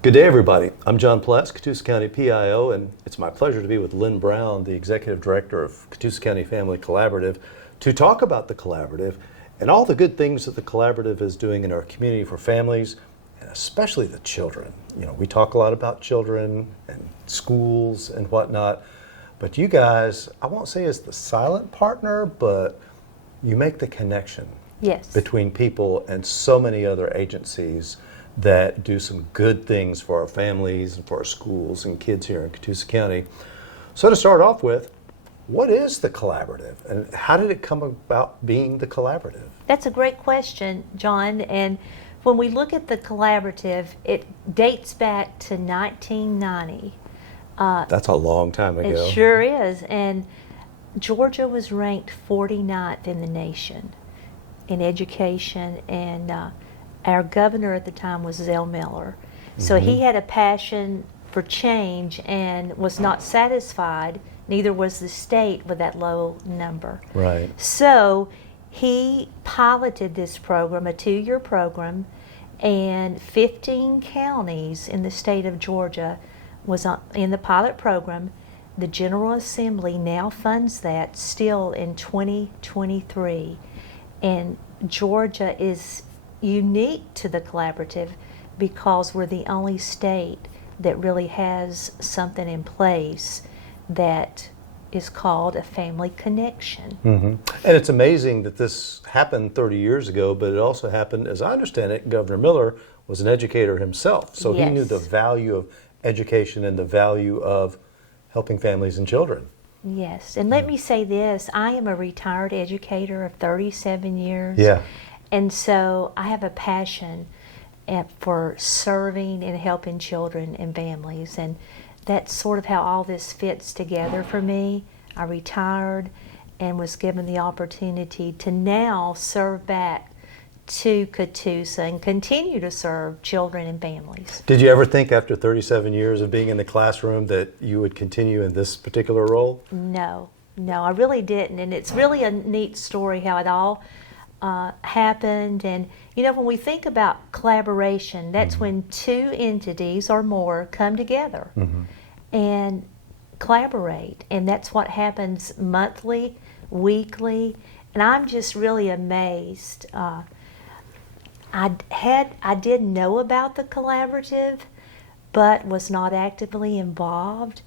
Good day, everybody. I'm John Pless, Catoosa County PIO, and it's my pleasure to be with Lynn Brown, the Executive Director of Catoosa County Family Collaborative, to talk about the Collaborative and all the good things that the Collaborative is doing in our community for families, and especially the children. You know, we talk a lot about children and schools and whatnot, but you guys, I won't say as the silent partner, but you make the connection between people and so many other agencies that do some good things for our families and for our schools and kids here in Catoosa County. So to start off with, what is the Collaborative and how did it come about being the Collaborative? That's a great question, John. And when we look at the Collaborative, it dates back to 1990. That's a long time ago. It sure is. And Georgia was ranked 49th in the nation in education, and our governor at the time was Zell Miller. So he had a passion for change and was not satisfied, neither was the state, with that low number. Right. So he piloted this program, a 2-year program, and 15 counties in the state of Georgia was in the pilot program. The General Assembly now funds that still in 2023. And Georgia is unique to the Collaborative because we're the only state that really has something in place that is called a family connection. And it's amazing that this happened 30 years ago, but it also happened, as I understand it, Governor Miller was an educator himself, so he knew the value of education and the value of helping families and children. Yes, and let me say this, I am a retired educator of 37 years. Yeah. And so I have a passion for serving and helping children and families, and that's sort of how all this fits together for me. I retired and was given the opportunity to now serve back to Catoosa and continue to serve children and families. Did you ever think after 37 years of being in the classroom that you would continue in this particular role? No, I really didn't, and it's really a neat story how it all happened. And you know, when we think about collaboration, that's when two entities or more come together and collaborate, and that's what happens monthly, weekly, and I'm just really amazed. I did know about the Collaborative, but was not actively involved.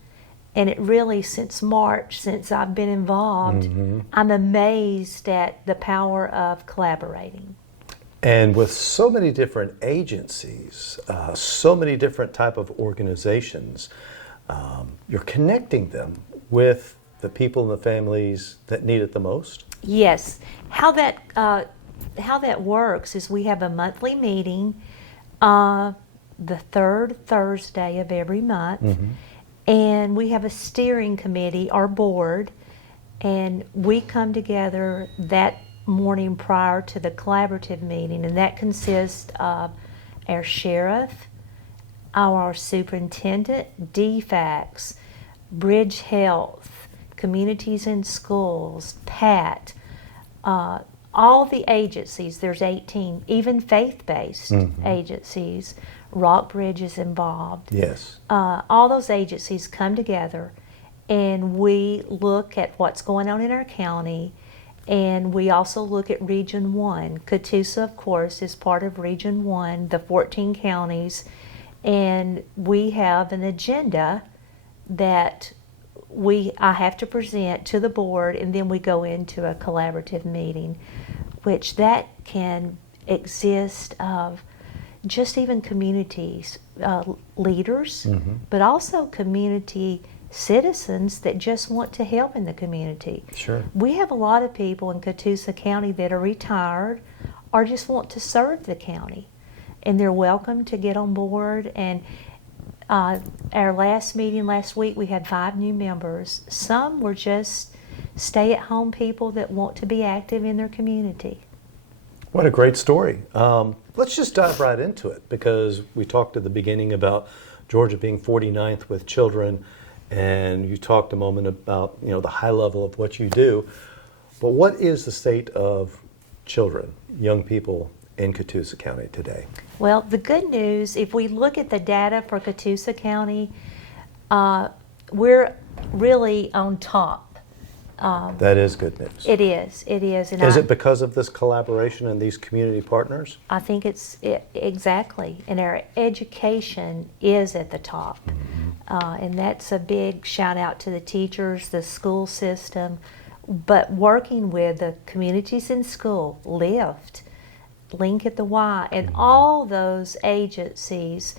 And it really, since March, since I've been involved, I'm amazed at the power of collaborating. And with so many different agencies, so many different type of organizations, you're connecting them with the people and the families that need it the most? Yes. How that works is we have a monthly meeting the third Thursday of every month. And we have a steering committee, our board, and we come together that morning prior to the Collaborative meeting, and that consists of our sheriff, our superintendent, DFACS, Bridge Health, Communities in Schools, PAT, all the agencies, there's 18, even faith-based agencies. Rockbridge is involved. Yes. All those agencies come together and we look at what's going on in our county, and we also look at Region 1. Catoosa, of course, is part of Region 1, the 14 counties, and we have an agenda that I have to present to the board, and then we go into a Collaborative meeting, which that can exist of just even communities, leaders, but also community citizens that just want to help in the community. Sure. We have a lot of people in Catoosa County that are retired or just want to serve the county, and they're welcome to get on board. And our last meeting last week, we had 5 new members. Some were just stay-at-home people that want to be active in their community. What a great story. Let's just dive right into it, because we talked at the beginning about Georgia being 49th with children, and you talked a moment about, you know, the high level of what you do. But what is the state of children, young people in Catoosa County today? Well, the good news, if we look at the data for Catoosa County, we're really on top. That is good news. It is. It is. And Is it because of this collaboration and these community partners? I think exactly. And our education is at the top. And that's a big shout out to the teachers, the school system, but working with the communities in school, LIFT, Link at the Y, and all those agencies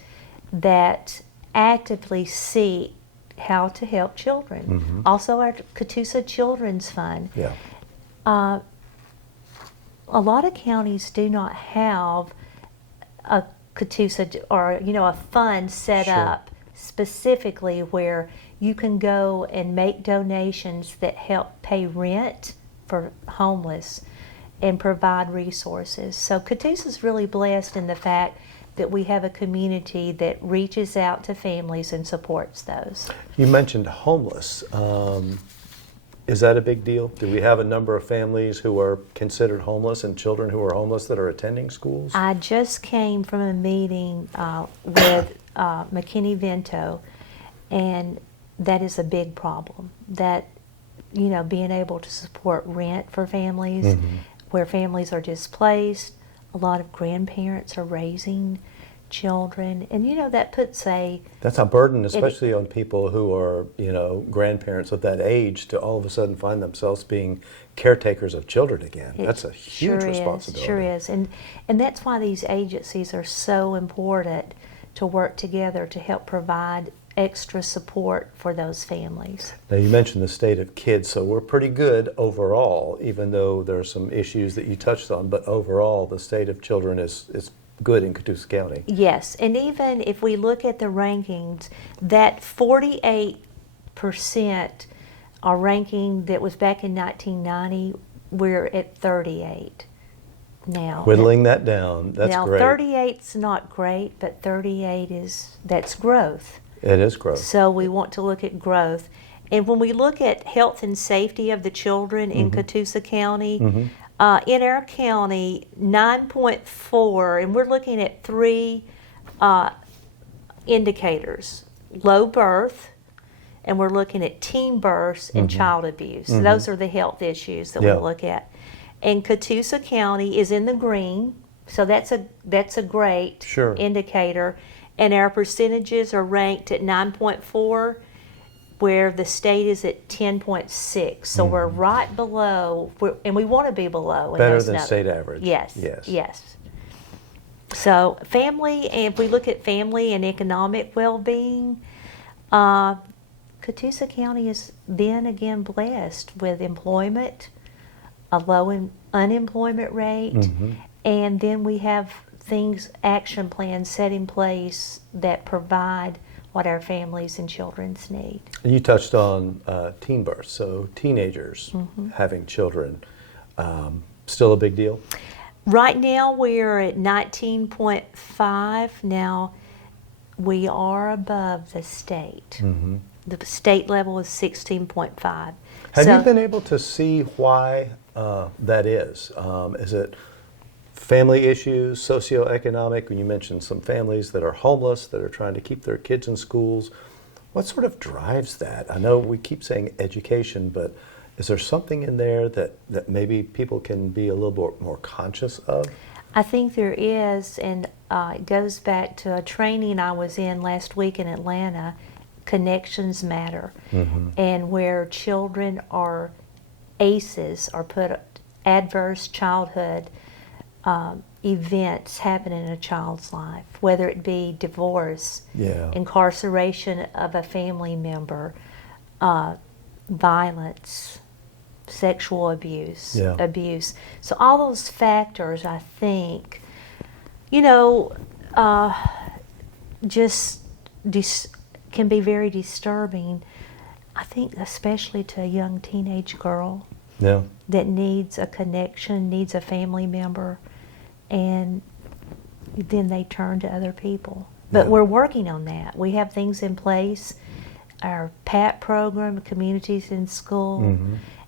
that actively seek how to help children. Also our Catoosa Children's Fund. Yeah. A lot of counties do not have a Catoosa or a fund set Sure. up specifically where you can go and make donations that help pay rent for homeless and provide resources. So Catoosa's really blessed in the fact that we have a community that reaches out to families and supports those. You mentioned homeless. Is that a big deal? Do we have a number of families who are considered homeless and children who are homeless that are attending schools? I just came from a meeting with McKinney-Vento, and that is a big problem. That, being able to support rent for families, where families are displaced, a lot of grandparents are raising children, and that puts That's a burden, especially on people who are, grandparents of that age, to all of a sudden find themselves being caretakers of children again. That's a huge responsibility. Sure is, and that's why these agencies are so important to work together to help provide extra support for those families. Now, you mentioned the state of kids, so we're pretty good overall, even though there are some issues that you touched on, but overall the state of children is good in Catoosa County. Yes, and even if we look at the rankings, that 48% are ranking that was back in 1990, we're at 38 now. Whittling that down, that's now, great. 38's not great, but 38 that's growth. It is growth. So we want to look at growth. And when we look at health and safety of the children in Catoosa County, in our county, 9.4, and we're looking at 3 indicators: low birth, and we're looking at teen births and child abuse. So those are the health issues that we look at. And Catoosa County is in the green, so that's a great Sure. indicator. And our percentages are ranked at 9.4, where the state is at 10.6. So we're right below, and we want to be below. In Better those than numbers. state average. Yes. So family, and if we look at family and economic well-being, Catoosa County has been again blessed with employment, a low unemployment rate, and then we have action plans set in place that provide what our families and children's need. And you touched on teen births, so teenagers having children. Still a big deal? Right now we're at 19.5. Now we are above the state. The state level is 16.5. Have you been able to see why that is? Is it family issues, socioeconomic? When you mentioned some families that are homeless, that are trying to keep their kids in schools, what sort of drives that? I know we keep saying education, but is there something in there that maybe people can be a little bit more conscious of? I think there is, and it goes back to a training I was in last week in Atlanta, Connections Matter, and where children are ACEs, or put adverse childhood events happen in a child's life, whether it be divorce, incarceration of a family member, violence, sexual abuse, abuse. So all those factors, I think, can be very disturbing. I think especially to a young teenage girl that needs a connection, needs a family member, and then they turn to other people. But we're working on that. We have things in place, our PAT program, Communities in School,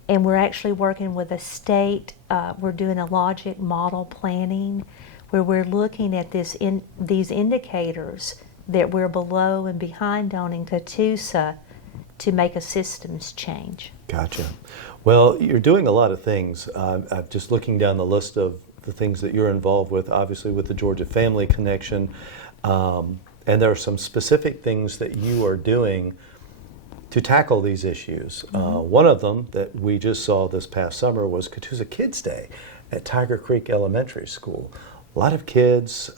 and we're actually working with a state. We're doing a logic model planning where we're looking at these indicators that we're below and behind on in Catoosa to make a systems change. Gotcha. Well, you're doing a lot of things. I'm just looking down the list of the things that you're involved with, obviously with the Georgia Family Connection, and there are some specific things that you are doing to tackle these issues. One of them that we just saw this past summer was Catoosa Kids Day at Tiger Creek Elementary School. A lot of kids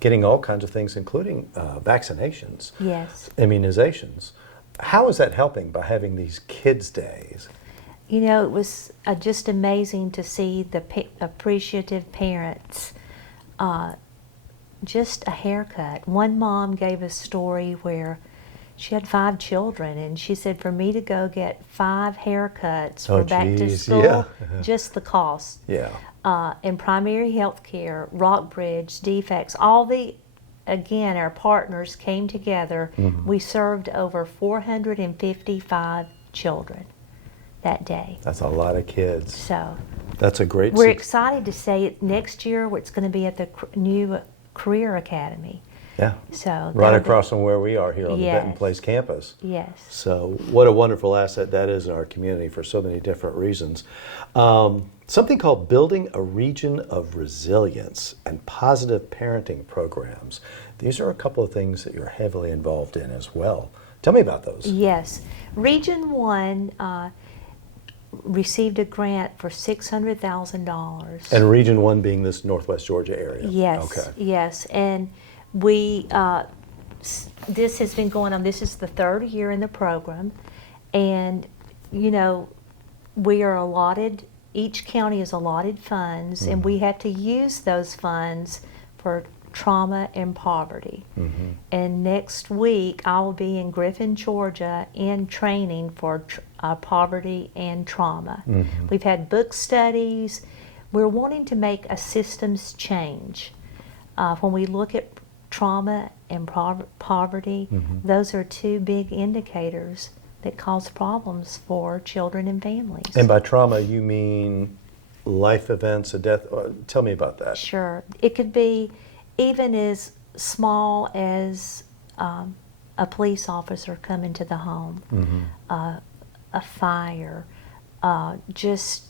getting all kinds of things, including vaccinations, Yes. immunizations. How is that helping by having these kids' days? You know, it was just amazing to see the appreciative parents. Just a haircut. One mom gave a story where she had 5 children, and she said, for me to go get 5 haircuts for back to geez, school, yeah. just the cost. Yeah. In primary health care, Rockbridge, DFACS, all the, again, our partners came together. We served over 455 children that day. That's a lot of kids. So That's a great we're excited to say it next year. It's going to be at the new Career Academy. Yeah. So Right that'll be- across from where we are here on the Benton Yes. Place campus. Yes. So what a wonderful asset that is in our community for so many different reasons. Something called Building a Region of Resilience and Positive Parenting Programs. These are a couple of things that you're heavily involved in as well. Tell me about those. Yes. Region 1 received a grant for $600,000. And Region 1 being this Northwest Georgia area. Yes, Okay. yes, and we, this has been going on, this is the 3rd year in the program, and, you know, we are allotted, each county is allotted funds, and we have to use those funds for trauma and poverty. And next week, I will be in Griffin, Georgia, in training for poverty and trauma. We've had book studies. We're wanting to make a systems change. When we look at trauma and poverty, those are 2 big indicators that cause problems for children and families. And by trauma, you mean life events, a death? Tell me about that. Sure. It could be even as small as a police officer coming to the home, a fire, just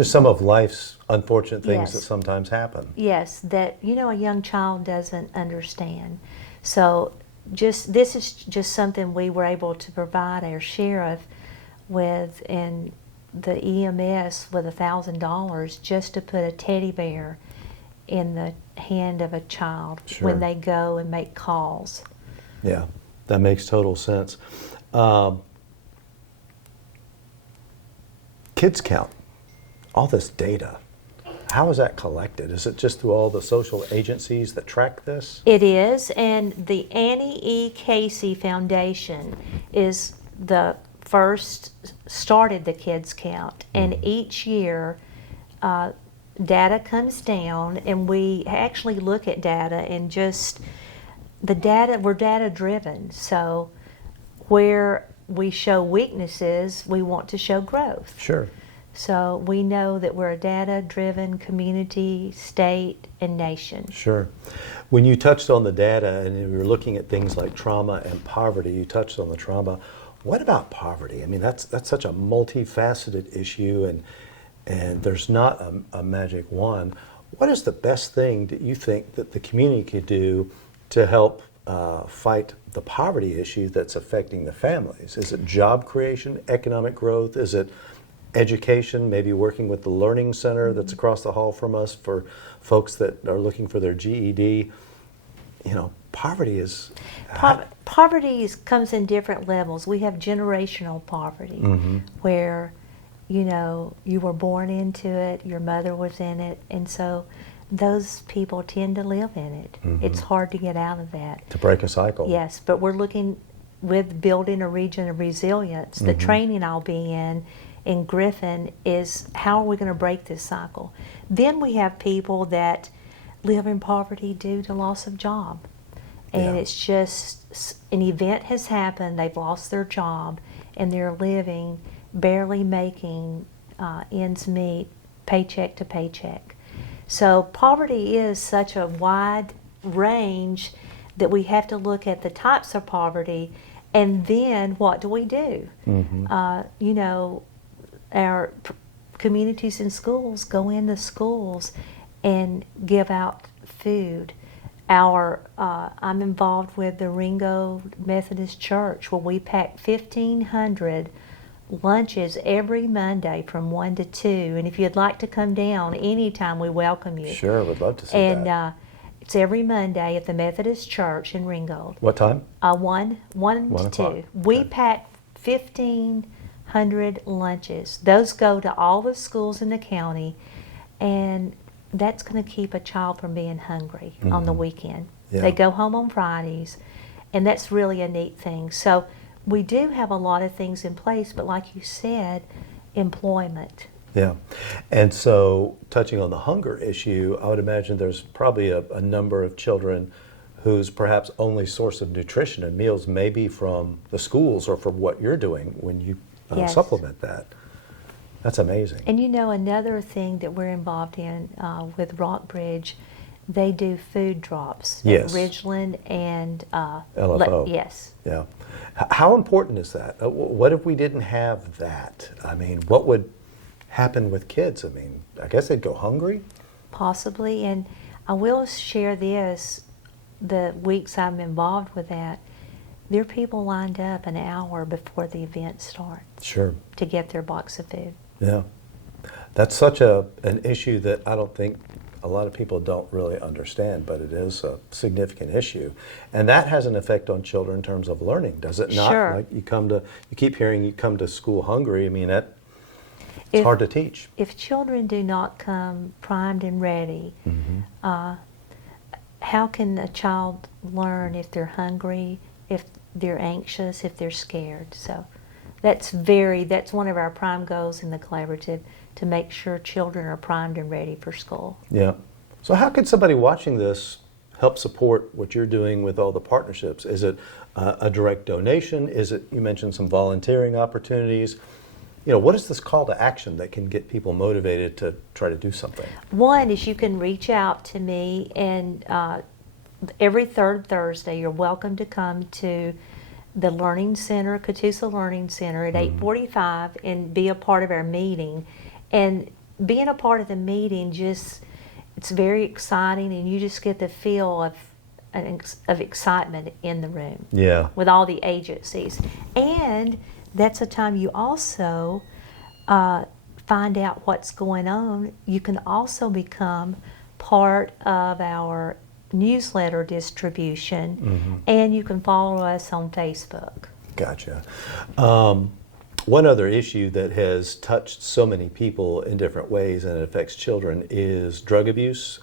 some of life's unfortunate things Yes. that sometimes happen. yes, that you know a young child doesn't understand. So this is just something we were able to provide our sheriff with, and the EMS with $1,000 just to put a teddy bear in the hand of a child Sure. when they go and make calls. Yeah, that makes total sense. Kids count, all this data, how is that collected? Is it just through all the social agencies that track this? It is, and the Annie E. Casey Foundation is the first started the kids count, and each year data comes down, and we actually look at data and just the data. We're data driven, so where we show weaknesses, we want to show growth. Sure. So we know that we're a data-driven community, state, and nation. Sure. When you touched on the data and you were looking at things like trauma and poverty, you touched on the trauma. What about poverty? I mean, that's such a multifaceted issue, and there's not a magic wand. What is the best thing that you think that the community could do to help fight the poverty issue that's affecting the families? Is it job creation, economic growth? Is it education, maybe working with the Learning Center that's across the hall from us for folks that are looking for their GED? You know, poverty is... Poverty comes in different levels. We have generational poverty, where, you know, you were born into it, your mother was in it, and so those people tend to live in it. It's hard to get out of that. To break a cycle. Yes, but we're looking with building a region of resilience. The training I'll be in Griffin is how are we going to break this cycle. Then we have people that live in poverty due to loss of job. And Yeah. it's just an event has happened, they've lost their job, and they're living, barely making ends meet, paycheck to paycheck. So poverty is such a wide range that we have to look at the types of poverty, and then what do we do? You know, our communities and schools go into schools and give out food. I'm involved with the Ringo Methodist Church, where we pack 1,500 lunches every Monday from 1 to 2. And if you'd like to come down anytime, we welcome you. Sure, would love to see And that. it's every Monday at the Methodist Church in Ringgold. What time? 1 to 2. o'clock. We Okay. pack 1,500 lunches. Those go to all the schools in the county, and that's going to keep a child from being hungry on the weekend. Yeah. They go home on Fridays, and that's really a neat thing. So we do have a lot of things in place, but like you said, employment. Yeah. And so, touching on the hunger issue, I would imagine there's probably a number of children whose perhaps only source of nutrition and meals may be from the schools or from what you're doing when you Yes. supplement that. That's amazing. And you know, another thing that we're involved in with Rockbridge, they do food drops Yes. at Ridgeland and LFO. yes. Yeah. How important is that? What if we didn't have that? I mean, what would happen with kids? I mean, I guess they'd go hungry. Possibly, and I will share this, the weeks I'm involved with that, there are people lined up an hour before the event starts Sure. to get their box of food. Yeah. That's such an issue that I don't think a lot of people don't really understand, but it is a significant issue. And that has an effect on children in terms of learning, does it not? Sure. Like you keep hearing you come to school hungry. I mean, it's If- hard to teach. If children do not come primed and ready, how can a child learn if they're hungry, if they're anxious, if they're scared? So that's one of our prime goals in the collaborative, to make sure children are primed and ready for school. Yeah. So how could somebody watching this help support what you're doing with all the partnerships? Is it a direct donation? Is it, you mentioned some volunteering opportunities? You know, what is this call to action that can get people motivated to try to do something? One is you can reach out to me, and every third Thursday you're welcome to come to the Learning Center, Catoosa Learning Center at 8:45 and be a part of our meeting. And being a part of the meeting, it's very exciting, and you just get the feel of excitement in the room. Yeah. With all the agencies. And that's a time you also find out what's going on. You can also become part of our newsletter distribution, and you can follow us on Facebook. Gotcha. One other issue that has touched so many people in different ways, and it affects children, is drug abuse.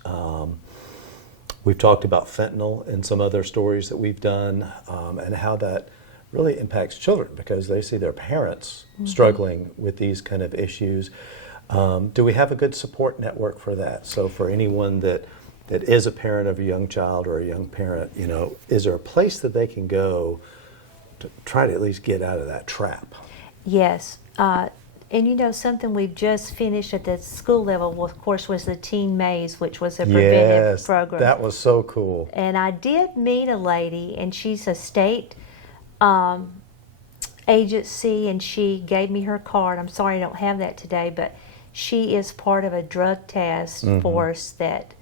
We've talked about fentanyl in some other stories that we've done, and how that really impacts children because they see their parents struggling with these kind of issues. Do we have a good support network for that? So for anyone that is a parent of a young child or a young parent, you know, is there a place that they can go to try to at least get out of that trap? Yes. And you know, something we've just finished at the school level, of course, was the Teen Maze, which was a preventive program. That was so cool. And I did meet a lady, and she's a state agency, and she gave me her card. I'm sorry I don't have that today, but she is part of a drug task force that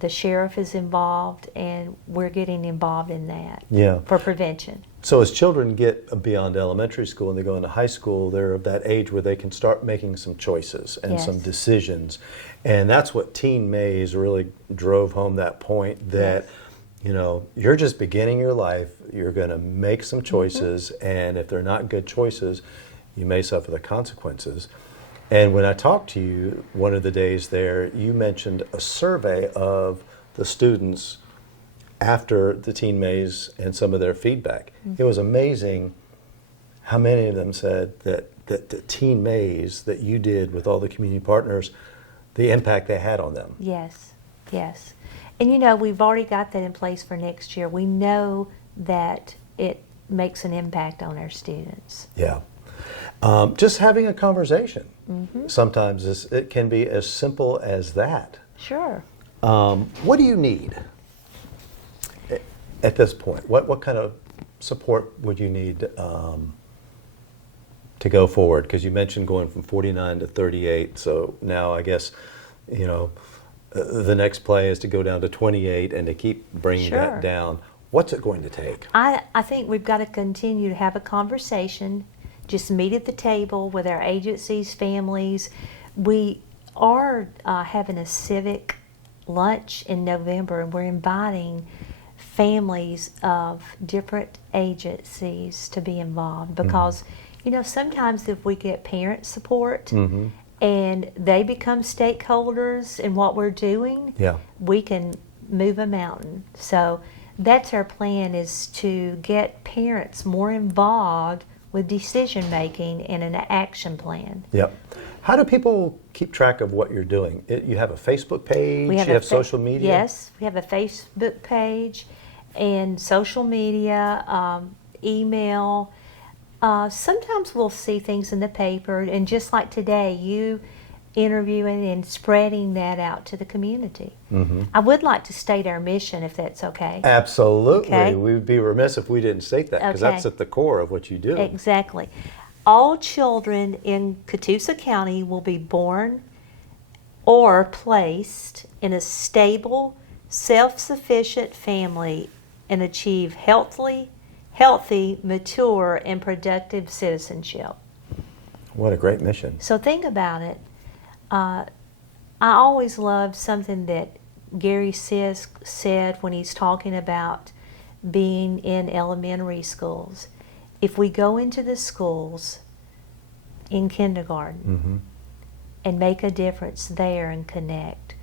the sheriff is involved, and we're getting involved in that for prevention. So as children get beyond elementary school and they go into high school, they're of that age where they can start making some choices and some decisions. And that's what Teen Maze really drove home, that point that, you know, you're just beginning your life, you're going to make some choices, and if they're not good choices, you may suffer the consequences. And when I talked to you one of the days there, you mentioned a survey of the students after the Teen Maze and some of their feedback. It was amazing how many of them said that the Teen Maze that you did with all the community partners, the impact they had on them. Yes, yes. And you know, we've already got that in place for next year. We know that it makes an impact on our students. Yeah. Just having a conversation. Sometimes it can be as simple as that. Sure. What do you need at this point? What kind of support would you need to go forward? Because you mentioned going from 49 to 38, so now I guess, the next play is to go down to 28 and to keep bringing Sure. that down. What's it going to take? I think we've got to continue to have a conversation, just meet at the table with our agencies, families. We are having a civic lunch in November, and we're inviting families of different agencies to be involved because, sometimes if we get parent support Mm-hmm. and they become stakeholders in what we're doing, Yeah. we can move a mountain. So that's our plan, is to get parents more involved with decision making and an action plan. Yep. How do people keep track of what you're doing? You have a Facebook page? We have You have social media? Yes, we have a Facebook page and social media, email. Sometimes we'll see things in the paper, and just like today, you interviewing and spreading that out to the community. Mm-hmm. I would like to state our mission, if that's okay. Absolutely. Okay. We would be remiss if we didn't state that, because Okay. that's at the core of what you do. Exactly. All children in Catoosa County will be born or placed in a stable, self-sufficient family and achieve healthy, mature, and productive citizenship. What a great mission. So think about it. I always loved something that Gary Sisk said when he's talking about being in elementary schools. If we go into the schools in kindergarten Mm-hmm. and make a difference there and connect,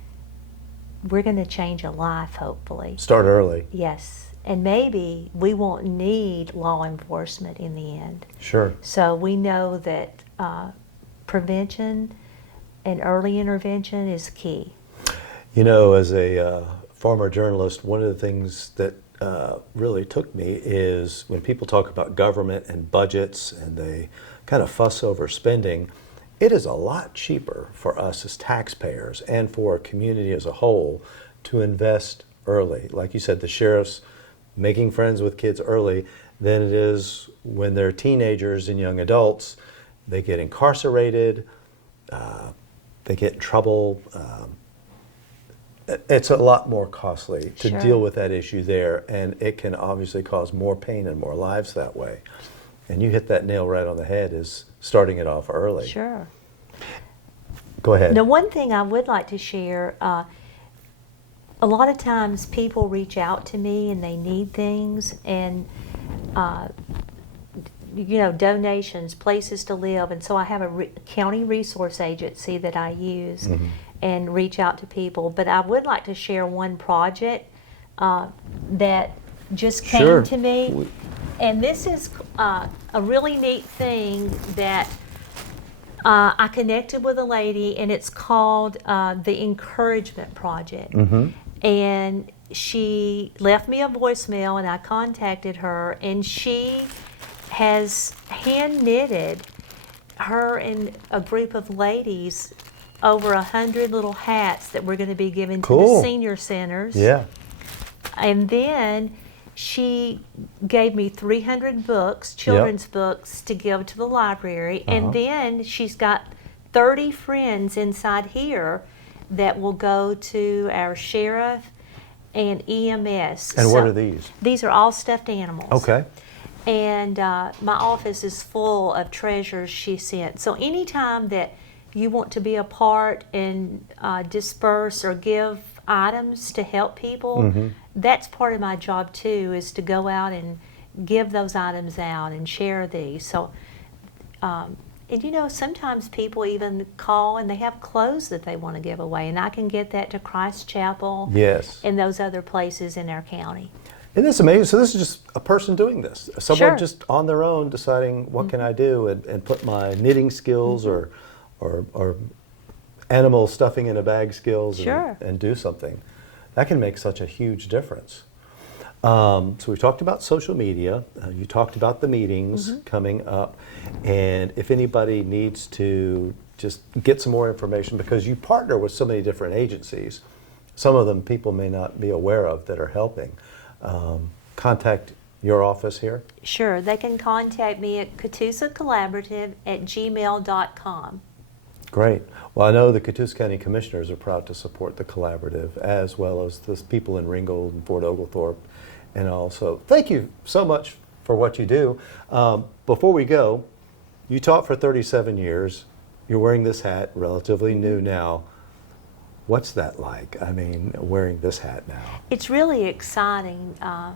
we're going to change a life, hopefully. Start early. Yes. And maybe we won't need law enforcement in the end. Sure. So we know that prevention and early intervention is key. As a former journalist, one of the things that really took me is when people talk about government and budgets and they kind of fuss over spending, it is a lot cheaper for us as taxpayers and for a community as a whole to invest early. Like you said, the sheriff's making friends with kids early than it is when they're teenagers and young adults. They get incarcerated, they get in trouble. It's a lot more costly to Sure. deal with that issue there, and it can obviously cause more pain and more lives that way. And you hit that nail right on the head, is starting it off early. Sure. Go ahead. Now, one thing I would like to share, a lot of times people reach out to me and they need things, and donations, places to live, and so I have a county resource agency that I use Mm-hmm. and reach out to people. But I would like to share one project that just came Sure. to me, and this is a really neat thing that I connected with a lady, and it's called the Encouragement Project. Mm-hmm. And she left me a voicemail, and I contacted her, and she has hand knitted, her and a group of ladies, over 100 little hats that we're going to be giving to Cool. the senior centers. Yeah. And then she gave me 300 books, children's books, to give to the library. Uh-huh. And then she's got 30 friends inside here that will go to our sheriff and EMS. And what are these? These are all stuffed animals. Okay. And my office is full of treasures she sent. So anytime that you want to be a part and disperse or give items to help people, Mm-hmm. that's part of my job too, is to go out and give those items out and share these. So, and sometimes people even call and they have clothes that they want to give away, and I can get that to Christ Chapel Yes. and those other places in our county. Isn't this amazing? So this is just a person doing this. Someone Sure. just on their own deciding, what can I do, and put my knitting skills or animal stuffing in a bag skills Sure. and do something. That can make such a huge difference. So we've talked about social media. You talked about the meetings coming up. And if anybody needs to just get some more information, because you partner with so many different agencies. Some of them people may not be aware of that are helping. Contact your office here. Sure, they can contact me at catoosacollaborative@gmail.com. Great. Well, I know the Catoosa County Commissioners are proud to support the collaborative, as well as the people in Ringgold and Fort Oglethorpe. And also, thank you so much for what you do. Before we go, you taught for 37 years. You're wearing this hat, relatively new now. What's that like? I mean, wearing this hat now. It's really exciting. I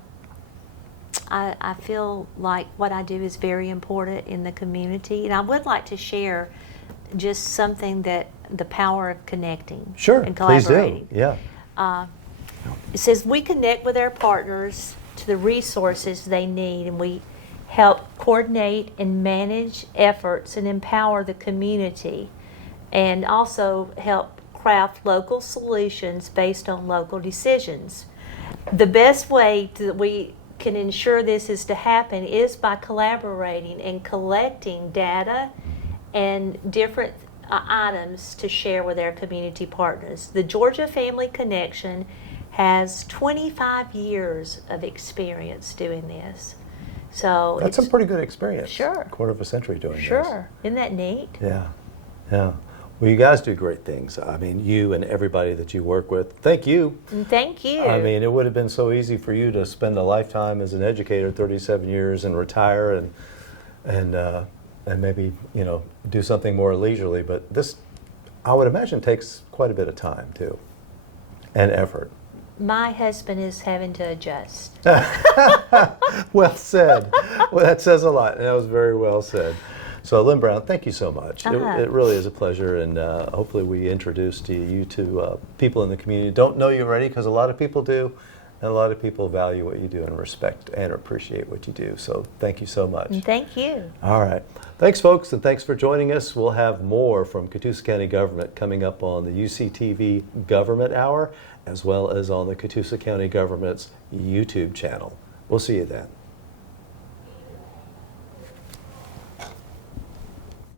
feel like what I do is very important in the community, and I would like to share just something that the power of connecting Sure, and please collaborating. do. Yeah. It says we connect with our partners to the resources they need, and we help coordinate and manage efforts and empower the community, and also help craft local solutions based on local decisions. The best way that we can ensure this is to happen is by collaborating and collecting data and different items to share with our community partners. The Georgia Family Connection has 25 years of experience doing this. So That's some pretty good experience. Sure. A quarter of a century doing this. Sure. Isn't that neat? Yeah. Yeah. Well, you guys do great things. I mean, you and everybody that you work with. Thank you. And thank you. I mean, it would have been so easy for you to spend a lifetime as an educator, 37 years, and retire and maybe, you know, do something more leisurely. But this, I would imagine, takes quite a bit of time too, and effort. My husband is having to adjust. Well said. Well, that says a lot, and that was very well said. So, Lynn Brown, thank you so much. It really is a pleasure, and hopefully we introduced you to people in the community who don't know you already, because a lot of people do, and a lot of people value what you do and respect and appreciate what you do. So thank you so much. And thank you. All right. Thanks, folks, and thanks for joining us. We'll have more from Catoosa County Government coming up on the UCTV Government Hour, as well as on the Catoosa County Government's YouTube channel. We'll see you then.